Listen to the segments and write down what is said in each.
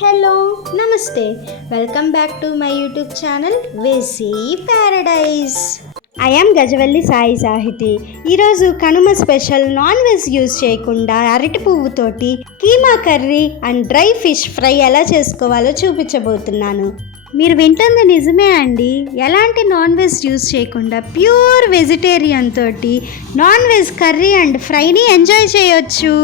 Hello నమస్తే welcome back to my YouTube channel వెసీ Paradise. I am Gajavalli Sai Sahiti. ఈరోజు Kanuma special non veg use చేయకుండా అరటి పువ్వుతోటి keema curry and dry fish fry ఎలా చేసుకోవాలో చూపించబోతున్నాను. మీరు వింటుంది నిజమే అండి. ఎలాంటి నాన్ వెజ్ యూజ్ చేయకుండా ప్యూర్ వెజిటేరియన్ తోటి నాన్ వెజ్ కర్రీ అండ్ ఫ్రైని ఎంజాయ్ చేయొచ్చు.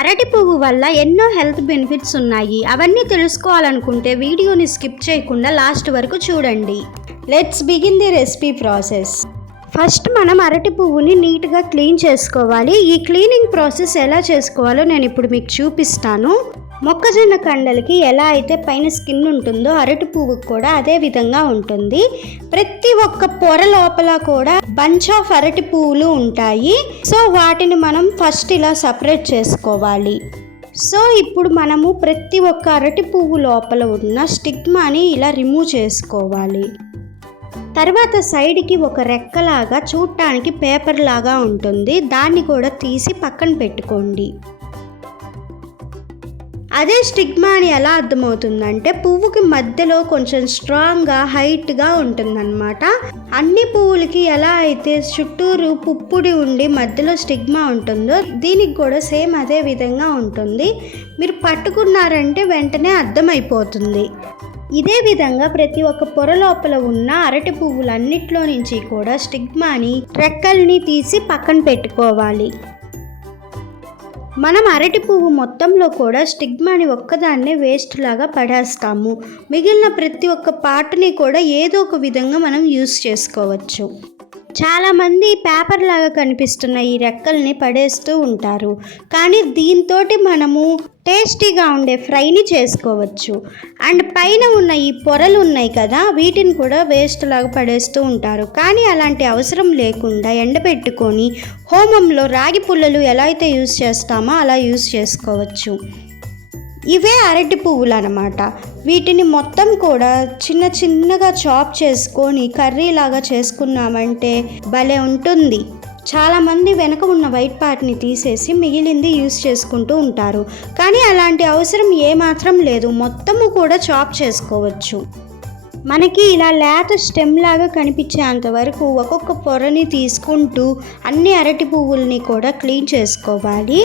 అరటి పువ్వు వల్ల ఎన్నో హెల్త్ బెనిఫిట్స్ ఉన్నాయి. అవన్నీ తెలుసుకోవాలనుకుంటే వీడియోని స్కిప్ చేయకుండా లాస్ట్ వరకు చూడండి. Let's begin the recipe process. First మనం అరటి పువ్వుని నీట్గా క్లీన్ చేసుకోవాలి. ఈ క్లీనింగ్ ప్రాసెస్ ఎలా చేసుకోవాలో నేను ఇప్పుడు మీకు చూపిస్తాను. మొక్కజొన్న కండలకి ఎలా అయితే పైన స్కిన్ ఉంటుందో అరటి పువ్వుకి కూడా అదే విధంగా ఉంటుంది. ప్రతి ఒక్క పొర లోపల కూడా బంచ్ ఆఫ్ అరటి పువ్వులు ఉంటాయి. సో వాటిని మనం ఫస్ట్ ఇలా సపరేట్ చేసుకోవాలి. సో ఇప్పుడు మనము ప్రతి ఒక్క అరటి పువ్వు లోపల ఉన్న స్టిగ్మాని ఇలా రిమూవ్ చేసుకోవాలి. తర్వాత సైడ్కి ఒక రెక్కలాగా చూడటానికి పేపర్ లాగా ఉంటుంది, దాన్ని కూడా తీసి పక్కన పెట్టుకోండి. అదే స్టిగ్మాని ఎలా అర్థమవుతుందంటే పువ్వుకి మధ్యలో కొంచెం స్ట్రాంగ్గా హైట్గా ఉంటుందన్నమాట. అన్ని పువ్వులకి ఎలా అయితే చుట్టూరు పుప్పుడి ఉండి మధ్యలో స్టిగ్మా ఉంటుందో దీనికి కూడా సేమ్ అదే విధంగా ఉంటుంది. మీరు పట్టుకున్నారంటే వెంటనే అర్థమైపోతుంది. ఇదే విధంగా ప్రతి ఒక్క పొర లోపల ఉన్న అరటి పువ్వులన్నిట్లో నుంచి కూడా స్టిగ్మాని రెక్కల్ని తీసి పక్కన పెట్టుకోవాలి. మనం అరటి పువ్వు మొత్తంలో కూడా స్టిగ్మాని ఒక్కదాన్నే వేస్ట్ లాగా పడేస్తాము. మిగిలిన ప్రతి ఒక్క పార్ట్ని కూడా ఏదో ఒక విధంగా మనం యూస్ చేసుకోవచ్చు. చాలామంది పేపర్ లాగా కనిపిస్తున్న ఈ రెక్కల్ని పడేస్తూ ఉంటారు, కానీ దీంతో మనము టేస్టీగా ఉండే ఫ్రైని చేసుకోవచ్చు. అండ్ పైన ఉన్న ఈ పొరలు ఉన్నాయి కదా, వీటిని కూడా వేస్ట్ లాగా పడేస్తూ ఉంటారు. కానీ అలాంటి అవసరం లేకుండా ఎండబెట్టుకొని హోమంలో రాగి పుల్లలు ఎలా అయితే యూజ్ చేస్తామో అలా యూజ్ చేసుకోవచ్చు. ఇవే అరటి పువ్వులు అన్నమాట. వీటిని మొత్తం కూడా చిన్న చిన్నగా చాప్ చేసుకొని కర్రీ లాగా చేసుకున్నామంటే భలే ఉంటుంది. చాలామంది వెనక ఉన్న వైట్ పార్ట్ని తీసేసి మిగిలింది యూస్ చేసుకుంటూ ఉంటారు, కానీ అలాంటి అవసరం ఏమాత్రం లేదు. మొత్తము కూడా చాప్ చేసుకోవచ్చు. మనకి ఇలా లేత స్టెమ్ లాగా కనిపించేంత వరకు ఒక్కొక్క పొరని తీసుకుంటూ అన్ని అరటి పువ్వుల్ని కూడా క్లీన్ చేసుకోవాలి.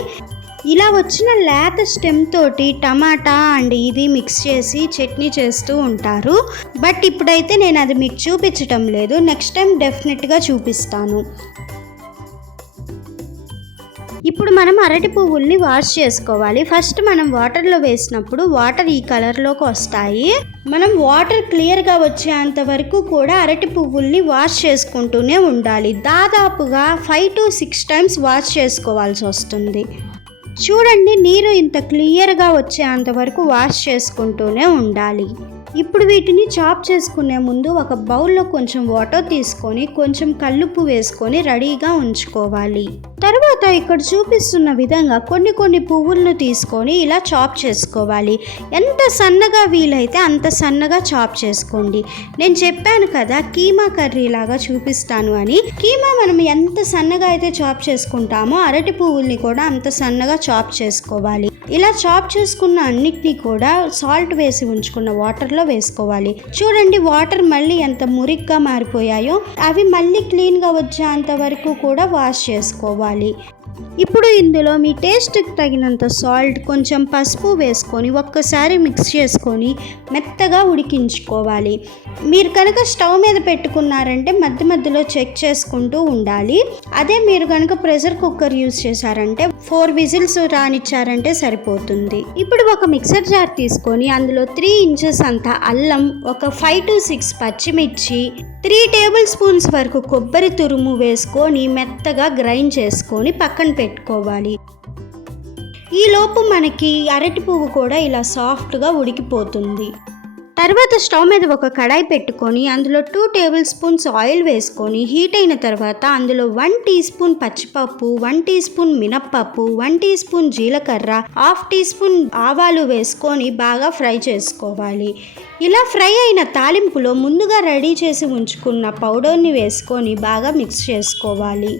ఇలా వచ్చిన లేత స్టెమ్ తోటి టమాటా అండ్ ఇది మిక్స్ చేసి చట్నీ చేస్తూ ఉంటారు. బట్ ఇప్పుడైతే నేను అది మీకు చూపించటం లేదు, నెక్స్ట్ టైం డెఫినెట్గా చూపిస్తాను. ఇప్పుడు మనం అరటి పువ్వుల్ని వాష్ చేసుకోవాలి. ఫస్ట్ మనం వాటర్లో వేసినప్పుడు వాటర్ ఈ కలర్లోకి వస్తాయి. మనం వాటర్ క్లియర్గా వచ్చేంత వరకు కూడా అరటి పువ్వుల్ని వాష్ చేసుకుంటూనే ఉండాలి. దాదాపుగా 5 to 6 times వాష్ చేసుకోవాల్సి వస్తుంది. చూడండి, నీరు ఇంత క్లియర్గా వచ్చేంత వరకు వాష్ చేసుకుంటూనే ఉండాలి. ఇప్పుడు వీటిని చాప్ చేసుకునే ముందు ఒక బౌల్లో కొంచెం వాటర్ తీసుకొని కొంచెం కల్లుప్పు వేసుకొని రెడీగా ఉంచుకోవాలి. తర్వాత ఇక్కడ చూపిస్తున్న విధంగా కొన్ని పువ్వులను తీసుకొని ఇలా చాప్ చేసుకోవాలి. ఎంత సన్నగా వీలైతే అంత సన్నగా చాప్ చేసుకోండి. నేను చెప్పాను కదా కీమా కర్రీ లాగా చూపిస్తాను అని. కీమా మనం ఎంత సన్నగా అయితే చాప్ చేసుకుంటామో అరటి పువ్వుల్ని కూడా అంత సన్నగా చాప్ చేసుకోవాలి. ఇలా చాప్ చేసుకున్న అన్నిటినీ కూడా సాల్ట్ వేసి ఉంచుకున్న వాటర్లో వేసుకోవాలి. చూడండి, వాటర్ మళ్ళీ ఎంత మురిగ్గా మారిపోయాయో. అవి మళ్ళీ క్లీన్గా వచ్చేంత వరకు కూడా వాష్ చేసుకోవాలి. ఇప్పుడు ఇందులో మీ టేస్ట్కి తగినంత సాల్ట్, కొంచెం పసుపు వేసుకొని ఒక్కసారి మిక్స్ చేసుకొని మెత్తగా ఉడికించుకోవాలి. మీరు కనుక స్టవ్ మీద పెట్టుకున్నారంటే మధ్యలో చెక్ చేసుకుంటూ ఉండాలి. అదే మీరు కనుక ప్రెషర్ కుక్కర్ యూజ్ చేశారంటే 4 విజిల్స్ రానిచ్చారంటే సరిపోతుంది. ఇప్పుడు ఒక మిక్సర్ జార్ తీసుకొని అందులో 3 inches అంత అల్లం, ఒక 5 to 6 పచ్చిమిర్చి, 3 tablespoons వరకు కొబ్బరి తురుము వేసుకొని మెత్తగా గ్రైండ్ చేసుకొని పక్కన పెట్టుకోవాలి. ఈలోపు మనకి అరటి పువ్వు కూడా ఇలా సాఫ్ట్గా ఉడికిపోతుంది. తర్వాత స్టవ్ మీద ఒక కడాయి పెట్టుకొని అందులో 2 tablespoons ఆయిల్ వేసుకొని హీట్ అయిన తర్వాత అందులో 1 teaspoon పచ్చిపప్పు, 1 teaspoon మినప్పప్పు, 1 teaspoon జీలకర్ర, 1/2 teaspoon ఆవాలు వేసుకొని బాగా ఫ్రై చేసుకోవాలి. ఇలా ఫ్రై అయిన తాలింపులో ముందుగా రెడీ చేసి ఉంచుకున్న పౌడర్ని వేసుకొని బాగా మిక్స్ చేసుకోవాలి.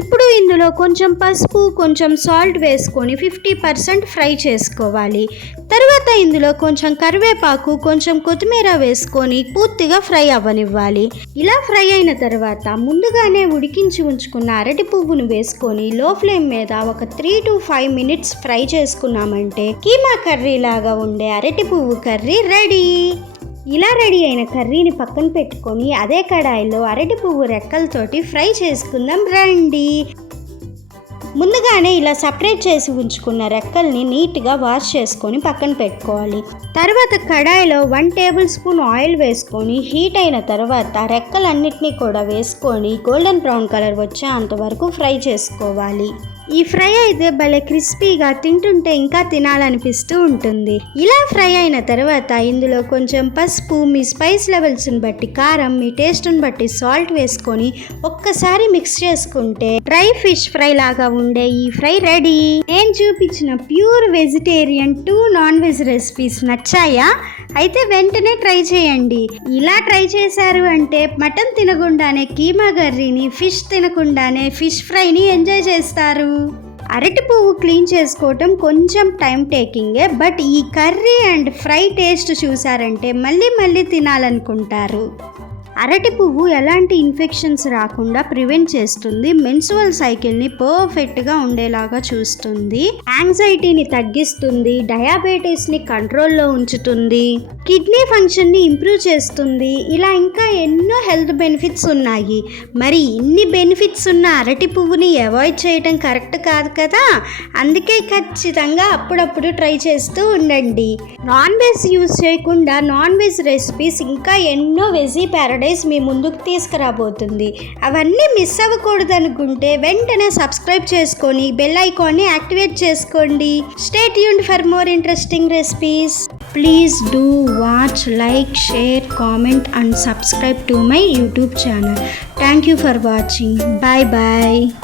ఇప్పుడు ఇందులో కొంచెం పసుపు, కొంచెం సాల్ట్ వేసుకొని 50% ఫ్రై చేసుకోవాలి. తర్వాత ఇందులో కొంచెం కరివేపాకు, కొంచెం కొత్తిమీర వేసుకొని పూర్తిగా ఫ్రై అవ్వనివ్వాలి. ఇలా ఫ్రై అయిన తర్వాత ముందుగానే ఉడికించి ఉంచుకున్న అరటి పువ్వును వేసుకొని లో ఫ్లేమ్ మీద ఒక 3 to 5 minutes ఫ్రై చేసుకున్నామంటే కీమా కర్రీ లాగా ఉండే అరటి పువ్వు కర్రీ రెడీ. ఇలా రెడీ అయిన కర్రీని పక్కన పెట్టుకొని అదే కడాయిలో అరటి పువ్వు రెక్కలతోటి ఫ్రై చేసుకుందాం రండి. ముందుగానే ఇలా సపరేట్ చేసి ఉంచుకున్న రెక్కల్ని నీట్గా వాష్ చేసుకొని పక్కన పెట్టుకోవాలి. తర్వాత కడాయిలో 1 tablespoon ఆయిల్ వేసుకొని హీట్ అయిన తర్వాత రెక్కలన్నిటినీ కూడా వేసుకొని గోల్డెన్ బ్రౌన్ కలర్ వచ్చేంత వరకు ఫ్రై చేసుకోవాలి. ఈ ఫ్రై అయితే భలే క్రిస్పీగా తింటుంటే ఇంకా తినాలనిపిస్తూ ఉంటుంది. ఇలా ఫ్రై అయిన తర్వాత ఇందులో కొంచెం పసుపు, మీ స్పైస్ లెవెల్స్ని బట్టి కారం, మీ టేస్ట్ని బట్టి సాల్ట్ వేసుకొని ఒక్కసారి మిక్స్ చేసుకుంటే డ్రై ఫిష్ ఫ్రై లాగా ఉండే ఈ ఫ్రై రెడీ. నేను చూపించిన ప్యూర్ వెజిటేరియన్ 2 non-veg రెసిపీస్ నచ్చాయా? అయితే వెంటనే ట్రై చేయండి. ఇలా ట్రై చేశారు అంటే మటన్ తినకుండానే కీమా కర్రీని, ఫిష్ తినకుండానే ఫిష్ ఫ్రైని ఎంజాయ్ చేస్తారు. అరటి పువ్వు క్లీన్ చేసుకోవటం కొంచెం టైం టేకింగే, బట్ ఈ కర్రీ అండ్ ఫ్రై టేస్ట్ చూసారంటే మళ్ళీ మళ్ళీ తినాలనుకుంటారు. అరటి పువ్వు ఎలాంటి ఇన్ఫెక్షన్స్ రాకుండా ప్రివెంట్ చేస్తుంది, మెన్సువల్ సైకిల్ని పర్ఫెక్ట్గా ఉండేలాగా చూస్తుంది, యాంగ్జైటీని తగ్గిస్తుంది, డయాబెటీస్ని కంట్రోల్లో ఉంచుతుంది, కిడ్నీ ఫంక్షన్ని ఇంప్రూవ్ చేస్తుంది. ఇలా ఇంకా ఎన్నో హెల్త్ బెనిఫిట్స్ ఉన్నాయి. మరి ఇన్ని బెనిఫిట్స్ ఉన్న అరటి పువ్వుని అవాయిడ్ చేయడం కరెక్ట్ కాదు కదా. అందుకే ఖచ్చితంగా అప్పుడప్పుడు ట్రై చేస్తూ ఉండండి. నాన్ వెజ్ యూజ్ చేయకుండా నాన్ వెజ్ రెసిపీస్ ఇంకా ఎన్నో వెజీ ప్యారడైజ్ మీ ముందుకు తీసుకురాబోతుంది. అవన్నీ మిస్ అవ్వకూడదు అనుకుంటే వెంటనే సబ్స్క్రైబ్ చేసుకొని బెల్ ఐకాన్ని యాక్టివేట్ చేసుకోండి. Stay tuned for more interesting recipes. Please do watch, like, share, comment and subscribe to my YouTube channel. Thank you for watching. Bye bye.